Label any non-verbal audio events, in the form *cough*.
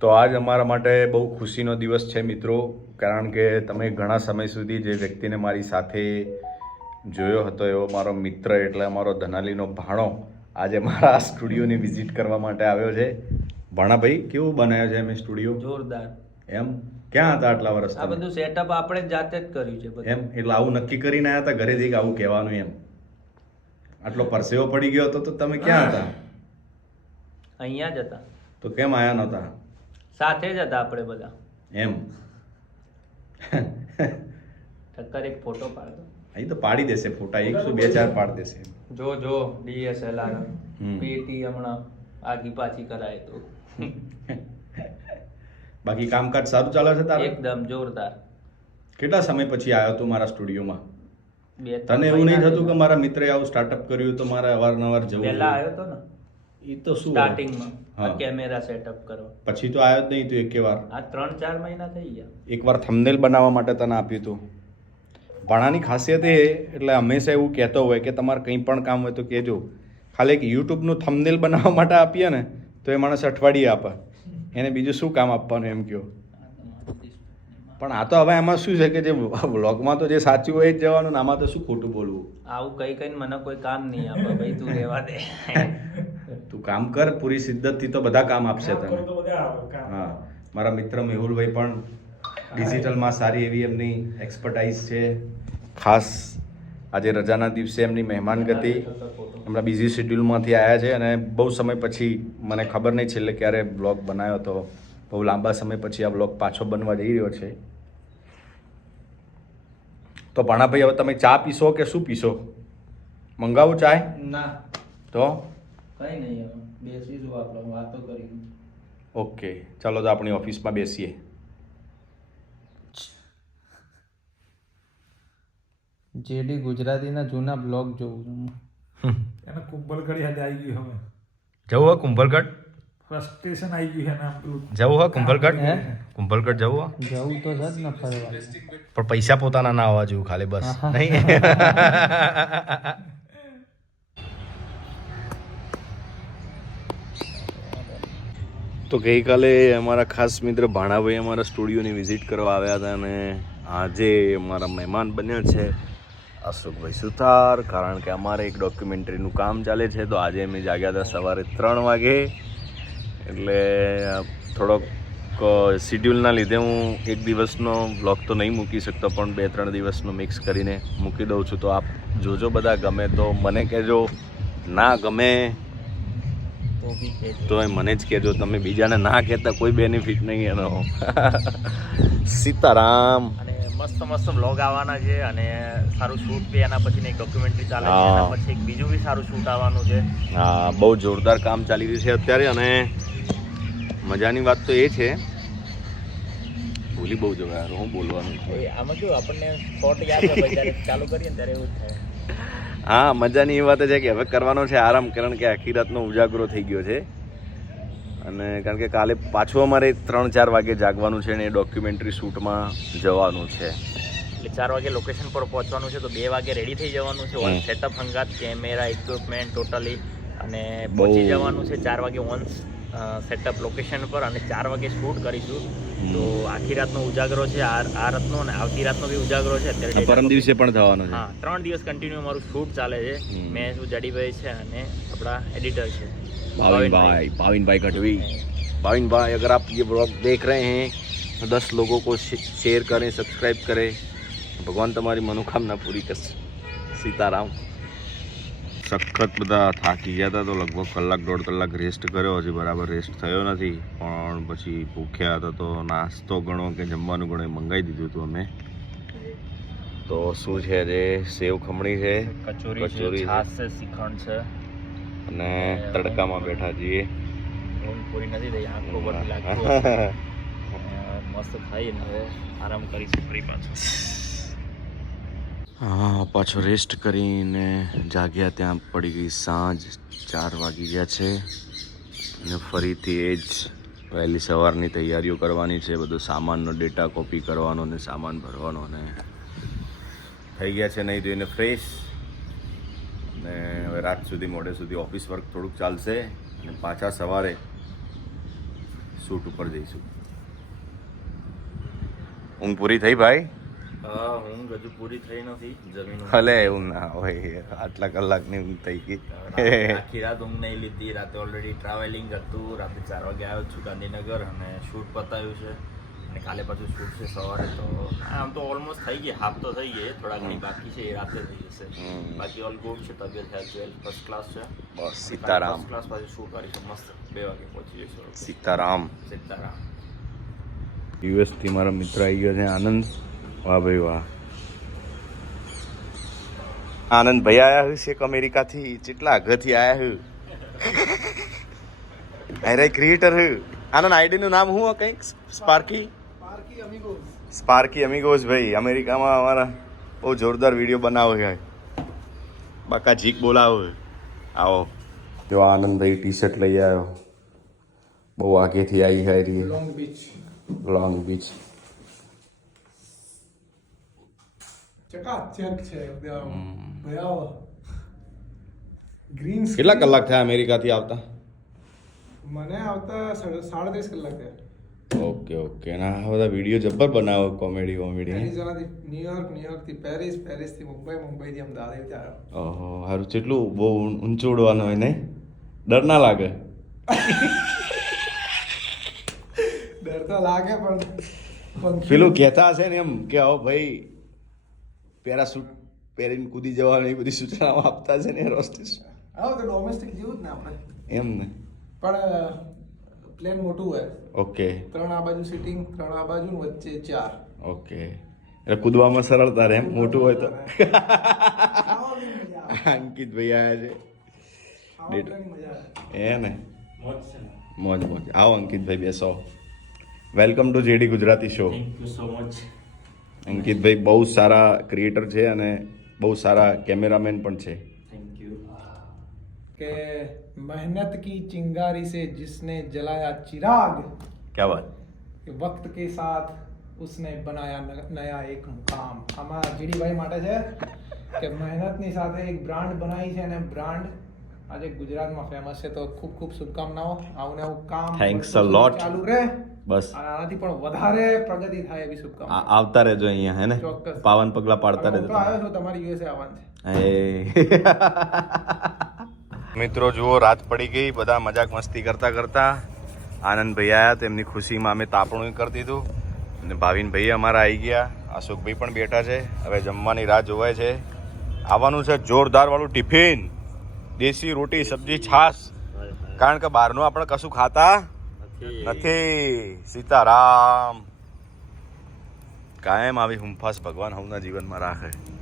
તો આજ અમારા માટે બહુ ખુશીનો દિવસ છે મિત્રો કારણ કે તમે ઘણા સમય સુધી જે વ્યક્તિને મારી સાથે જોયો હતો એવો મારો મિત્ર એટલે અમારો ધનાલીનો ભાણો આજે મારા સ્ટુડિયોની વિઝિટ કરવા માટે આવ્યો છે. ભાણાભાઈ કેવું બનાવ્યો છે મેં સ્ટુડિયો? જોરદાર. એમ? ક્યાં હતા આટલા વર્ષ આ બધું સેટઅપ આપણે જાતે જ કર્યું છે એમ? એટલે આવું નક્કી કરીને આવ્યા હતા? ઘરેથી આવું કહેવાનું એમ? આટલો પરસેવો પડી ગયો હતો તો તમે ક્યાં હતા? અહીંયા જ હતા. તો કેમ આયા નહોતા? સાથે જ હતા આપણે બધા. એમ. ટક્કર એક ફોટો પાડતો. અહીં તો પાડી દેશે ફોટા એકસો બે ચાર પાડી દેશે. જો જો ડીએસએલઆર. પેટી હમણાં આગી પાછી કરાય તો. બાકી કામકાજ સારું ચાલે છે તારું? એકદમ જોરદાર. કેટલા સમય પછી આવ્યો તું મારા સ્ટુડિયોમાં? તને એવું નહીં થતું કે મારા મિત્રે આવું સ્ટાર્ટઅપ કર્યું તો મારે અવારનવાર જવું પહેલા આવ્યો તો ને? એ તો શું સ્ટાર્ટિંગમાં કેમેરા સેટઅપ કરવા. પછી તો આવ્યો જ નહીં તું એકે વાર આ ત્રણ ચાર મહિના થઈ ગયા. એકવાર થંબનેલ બનાવવા માટે તને આપ્યું હતું ભાણાની ખાસિયત એ એટલે હંમેશા એવું કહેતો હોય કે તમારે કંઈ પણ કામ હોય તો કહેજો. ખાલી એક યુટ્યુબનું થંબનેલ બનાવવા માટે આપીએ ને તો એ માણસ અઠવાડિયે આપે. એને બીજું શું કામ આપવાનું એમ કહો પણ આ તો હવે એમાં શું છે કે જે વ્લોગમાં તો જે સાચું હોય જ જવાનું આમાં તો શું ખોટું બોલવું? આવું કઈ કઈ મને કોઈ કામ નહીં આપે ભાઈ તું રહેવા દે. તું કામ કર પૂરી શિદ્દતથી તો બધા કામ આપશે તને. હા. મારા મિત્ર મેહુલભાઈ પણ ડિજિટલમાં સારી એવી એમની એક્સપર્ટાઇઝ છે. ખાસ આજે રજાના દિવસે એમની મહેમાનગતિ એમના બિઝી શેડ્યુલમાંથી આવ્યા છે અને બહુ સમય પછી મને ખબર નહીં છેલ્લે ક્યારે બ્લોગ બનાવ્યો હતો બહુ લાંબા સમય પછી આ બ્લોગ પાછો બનવા જઈ રહ્યો છે. તો ભાણાભાઈ હવે તમે ચા પીશો કે શું પીશો? મંગાવું ચાય? ના. તો? કઈ નહીં હવે બેસીશું આપણે વાતો કરી ઓકે ચાલો તો આપણી ઓફિસમાં બેસીએ. જેડી ગુજરાતીના જૂના બ્લોગ જોઉં છું એને કુંભલગઢ યાદ આવી ગયું હવે જવું હોય કુંભલગઢ? ફ્રસ્ટ્રેશન આવી ગયું એને આમ પેલું. જવું હોય કુંભલગઢ? હે? કુંભલગઢ જવું હોય જવું તો જ ને ફરવા. પણ પૈસા પોતાના ના આવવા જોઈએ ખાલી બસ. નહીં? *laughs* તો ગઈકાલે અમારા ખાસ મિત્ર ભાણાભાઈ અમારા સ્ટુડિયોની વિઝિટ કરવા આવ્યા હતા અને આજે અમારા મહેમાન બન્યા છે અશોકભાઈ સુથાર, કારણ કે અમારે એક ડોક્યુમેન્ટરીનું કામ ચાલે છે, તો આજે અમે જાગ્યા હતા સવારે ત્રણ વાગે. એટલે થોડોક શિડ્યુલના લીધે હું એક દિવસનો બ્લોગ તો નહીં મૂકી શકતો, પણ બે ત્રણ દિવસનો મિક્સ કરીને મૂકી દઉં છું. તો આપ જોજો બધા, ગમે તો મને કહેજો, ના ગમે તો એ મને જ કહેજો તમે બીજાને ના કહેતા કોઈ બેનિફિટ નહીં એનો. સીતારામ. અને મસ્ત મસ્ત બ્લોગ આવવાના છે અને સારું શૂટ બી એના પછી એક ડોક્યુમેન્ટરી ચાલે છે એના પછી એક બીજું બી સારું શૂટ આવવાનું છે. હા બહુ જોરદાર કામ ચાલી રહ્યું છે અત્યારે અને મજાની વાત તો એ છે. ભૂલી બહુ જવાય હું બોલવાનું આમાં કેવું આપણને સ્પોટ યાદ ચાલુ કરીએ ત્યારે એવું થાય. હા મજાની એ વાત છે કે હવે કરવાનો છે આરામ કારણ કે આખી રાતનો ઉજાગરો થઈ ગયો છે. અને કારણ કે કાલે પાછું અમારે ત્રણ ચાર વાગે જાગવાનું છે અને ડોક્યુમેન્ટરી શૂટમાં જવાનું છે. એટલે ચાર વાગે લોકેશન પર પહોંચવાનું છે તો બે વાગે રેડી થઈ જવાનું છે. ઓન સેટઅપ હંગાત કેમેરા ઇક્વિપમેન્ટ ટોટલી અને પહોંચી જવાનું છે ચાર વાગે ઓન સેટઅપ લોકેશન પર અને ચાર વાગે શૂટ કરીશું. તો આખી રાતનો ઉજાગરો છે આ આ રાતનો અને આવતી રાતનો બી ઉજાગરો છે અત્યારે આ data પરમ copy- દિવસે પણ થવાનું છે હા ત્રણ દિવસ કન્ટિન્યુ મારું શૂટ ચાલે છે હમ. મેં શું જડીભાઈ છે અને આપણા એડિટર છે भाविन भाई भाविन भाई गढ़वी भाविन भाई अगर आप ये ब्लॉग देख रहे हैं तो दस लोगों को शेयर करें सब्सक्राइब करें भगवान તમારી મનોકામના પૂરી કરશે સીતારામ સખત બધા થાકી ગયા હતા તો લગભગ કલાક દોઢ કલાક રેસ્ટ કર્યો. હજી બરાબર રેસ્ટ થયો નથી. પણ પછી ભૂખ્યા હતા તો નાસ્તો ગણો કે જમવાનું ગણો એ મંગાવી દીધું હતું અમે. તો શું છે જે સેવ ખમણી છે. કચોરી છે. છાશ છે શ્રીખંડ છે. અને તડકામાં બેઠા છીએ. પૂરી નથી થઈ આંખો પરથી લાગતું. મસ્ત ખાઈને હવે આરામ કરીશું ફરી પાછું. હા, પાછો રેસ્ટ કરીને જાગ્યા ત્યાં પડી ગઈ સાંજ, ચાર વાગી ગયા છે. અને ફરીથી એ જ વહેલી સવારની તૈયારીઓ કરવાની છે, બધો સામાનનો ડેટા કોપી કરવાનો ને સામાન ભરવાનો ને થઈ ગયા છે નહીં ધોઈને ફ્રેશ ને હવે રાત સુધી મોડે સુધી ઓફિસ વર્ક થોડુંક ચાલશે અને પાછા સવારે સૂટ ઉપર જઈશું. ઊંઘ પૂરી થઈ ભાઈ? હા હું હજુ પૂરી થઈ નથી જમીન ભલે એવું ના હોય આટલા કલાકની ઊંઘ થઈ ગઈ. આખી રાત ઊંઘ નહીં લીધી રાતે ઓલરેડી ટ્રાવેલિંગ હતું રાતે ચાર વાગે આવ્યો છું ગાંધીનગર અને શૂટ પતાવ્યું છે. અને કાલે પાછું શૂટ છે સવારે તો આમ તો ઓલમોસ્ટ થઈ ગઈ હાફ તો થઈ ગઈ થોડા ઘણી બાકી છે એ રાતે થઈ જશે. બાકી ઓલ ગુડ છે તબિયત હેલ્થ વેલ ફર્સ્ટ ક્લાસ છે. બસ સીતારામ. ફર્સ્ટ ક્લાસ પાછું શું કરીશું મસ્ત બે વાગે પહોંચી જઈશું. સીતારામ. સીતારામ. યુએસથી મારો મિત્ર આવી ગયો છે આનંદ. વાહ ભાઈ વાહ. આનંદ ભાઈ આયા છે એક અમેરિકાથી? કેટલા આગળથી આયા હું? અરે ક્રિએટર હું. આનંદ આઈડી નું નામ હું કંઈક? સ્પાર્કી સ્પાર્કી અમીગોસ ભાઈ. અમેરિકામાં અમારા બહુ જોરદાર વીડિયો બનાવો છે. બાકા જીક બોલાવો આવો. જો આનંદભાઈ ટી શર્ટ લઈ આવ્યો. બહુ આગેથી આવી હારી લોંગ બીચ લોંગ બીચ ચકાચક છે એકદમ ભયાવહ. ગ્રીન કેટલા કલાક થયા અમેરિકાથી આવતા? મને આવતા સાડા- સાડત્રીસ કલાક થયા. Okay okay. અને આ બધા વીડિયો જબ્બર બનાવો કોમેડી કોમેડી ન્યુયોર્ક ન્યુયોર્કથી પેરિસ પેરિસથી મુંબઈ મુંબઈથી અમદાવાદ એવી આવ્યો. ઓહો સારું કેટલું બહુ ઊંચું ઉડવાનું હોય ને ડર ના લાગે? ડર તો લાગે પણ પેલું કહેતા હશે ને એમ કે આવો ભાઈ પેરાશૂટ પહેરીને કૂદી જવાની એ બધી સૂચનાઓ આપતા છે ને રોસ્ટિસ. આવો તો ડોમેસ્ટિક જેવું જ ને આપણે. એમ ને. પણ પ્લેન મોટું હોય. ઓકે. ત્રણ આ બાજુ સિટિંગ ત્રણ આ બાજુ વચ્ચે ચાર. ઓકે. એટલે કૂદવામાં સરળતા રહે એમ મોટું હોય તો. અંકિત ભાઈ આવ્યા છે. એ ને? મોજ મોજ આવો અંકિતભાઈ બેસો. Welcome to JD Gujarati show thank you so much Ankitbhai બહુ સારા ક્રિએટર છે અને બહુ સારા કેમેરામેન પણ છે. થેન્ક યુ કે મહેનત કી ચિંગારી સે જિસને જલાયા ચિરાગ. क्या बात વક્ત કે સાથ ઉસને બનાયા નયા એક મુકામ. આમાં જીડીભાઈ માટે છે કે મહેનતની સાથે એક બ્રાન્ડ બનાવી છે અને બ્રાન્ડ આજે ગુજરાતમાં ફેમસ છે. તો ખૂબ ખૂબ શુભકામનાઓ. આવું ને આવું કામ Thanks a લોટ ચાલુ રહે. બસ. આનાથી પણ વધારે પ્રગતિ થાય એવી શુભકામના. આવતા રહેજો અહીંયા હે ને? ચોક્કસ. પાવન પગલા પાડતા રહેજો તો આવ્યો છો તમારી યુએસએ આવવાનું છે. *laughs* મિત્રો જુઓ રાત પડી ગઈ બધા મજાક મસ્તી કરતા કરતા. આનંદભાઈ આવ્યા તેમની ખુશીમાં અમે તાપણું કરી દીધું. અને ભાવિનભાઈ અમારા આવી ગયા. અશોકભાઈ પણ બેઠા છે. હવે જમવાની રાહ જોવાય છે. આવવાનું છે જોરદાર વાળું ટિફિન. દેશી રોટી સબ્જી છાશ. કારણ કે બહારનું આપણે કશું ખાતા નથી. સીતારામ. કાયમ આવી હુંફાસ ભગવાન હવના જીવનમાં રાખે.